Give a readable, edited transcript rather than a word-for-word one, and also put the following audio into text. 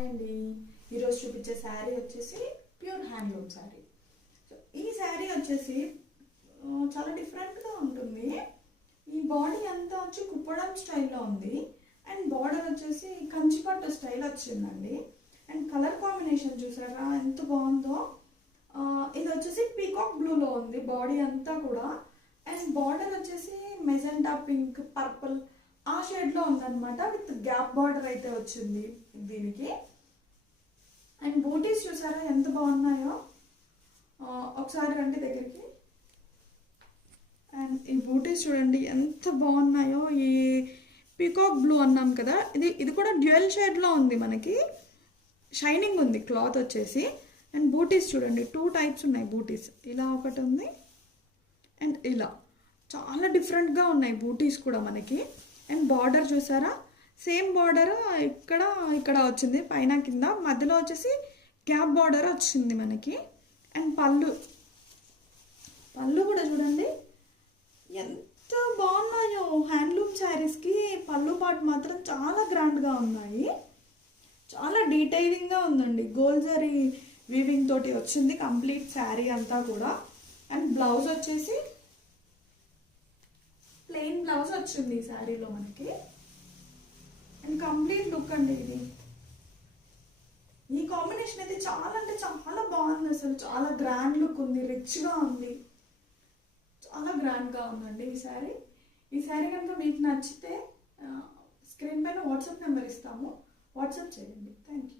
Hi అండి. ఈరోజు చూపించే శారీ వచ్చేసి ప్యూర్ హ్యాండ్లూమ్ శారీ. సో ఈ శారీ వచ్చేసి చాలా డిఫరెంట్గా ఉంటుంది. ఈ బాడీ అంతా వచ్చి కుప్పడం స్టైల్లో ఉంది అండ్ బార్డర్ వచ్చేసి కంచిపట్టు స్టైల్ వచ్చిందండి. అండ్ కలర్ కాంబినేషన్ చూసారా ఎంత బాగుందో. ఇది వచ్చేసి పీకాక్ బ్లూలో ఉంది బాడీ అంతా కూడా. అండ్ బార్డర్ వచ్చేసి మెజెంటా పింక్ పర్పుల్ ఆ షేడ్లో ఉందన్నమాట. విత్ గ్యాప్ బార్డర్ అయితే వచ్చింది దీనికి. అండ్ బూటీస్ చూసారా ఎంత బాగున్నాయో. ఒకసారి రండి దగ్గరికి. అండ్ ఈ బూటీస్ చూడండి ఎంత బాగున్నాయో. ఈ పీకాక్ బ్లూ అన్నాం కదా, ఇది కూడా డ్యూయల్ షేడ్లో ఉంది. మనకి షైనింగ్ ఉంది క్లాత్ వచ్చేసి. అండ్ బూటీస్ చూడండి 2 టైప్స్ ఉన్నాయి బూటీస్. ఇలా ఒకటి ఉంది అండ్ ఇలా చాలా డిఫరెంట్గా ఉన్నాయి బూటీస్ కూడా మనకి. అండ్ బార్డర్ చూసారా సేమ్ బార్డర్ ఇక్కడ వచ్చింది పైన కింద, మధ్యలో వచ్చేసి గ్యాప్ బార్డర్ వచ్చింది మనకి. అండ్ పళ్ళు కూడా చూడండి ఎంత బాగున్నాయో. హ్యాండ్లూమ్ శారీస్కి పళ్ళు పాటు మాత్రం చాలా గ్రాండ్గా ఉన్నాయి. చాలా డీటెయిలింగ్గా ఉందండి. గోల్డ్ జరీ వీవింగ్ తోటి వచ్చింది కంప్లీట్ శారీ అంతా కూడా. అండ్ బ్లౌజ్ వచ్చేసి ప్లెయిన్ బ్లౌజ్ వచ్చింది ఈ శారీలో మనకి. అండ్ కంప్లీట్ లుక్ అండి ఇది. ఈ కాంబినేషన్ అయితే చాలా అంటే చాలా బాగుంది. అసలు చాలా గ్రాండ్ లుక్ ఉంది, రిచ్గా ఉంది, చాలా గ్రాండ్గా ఉందండి ఈ శారీ. ఈ శారీ కనుక మీకు నచ్చితే స్క్రీన్ పైన వాట్సాప్ నెంబర్ ఇస్తాము, వాట్సాప్ చేయండి. Thank you.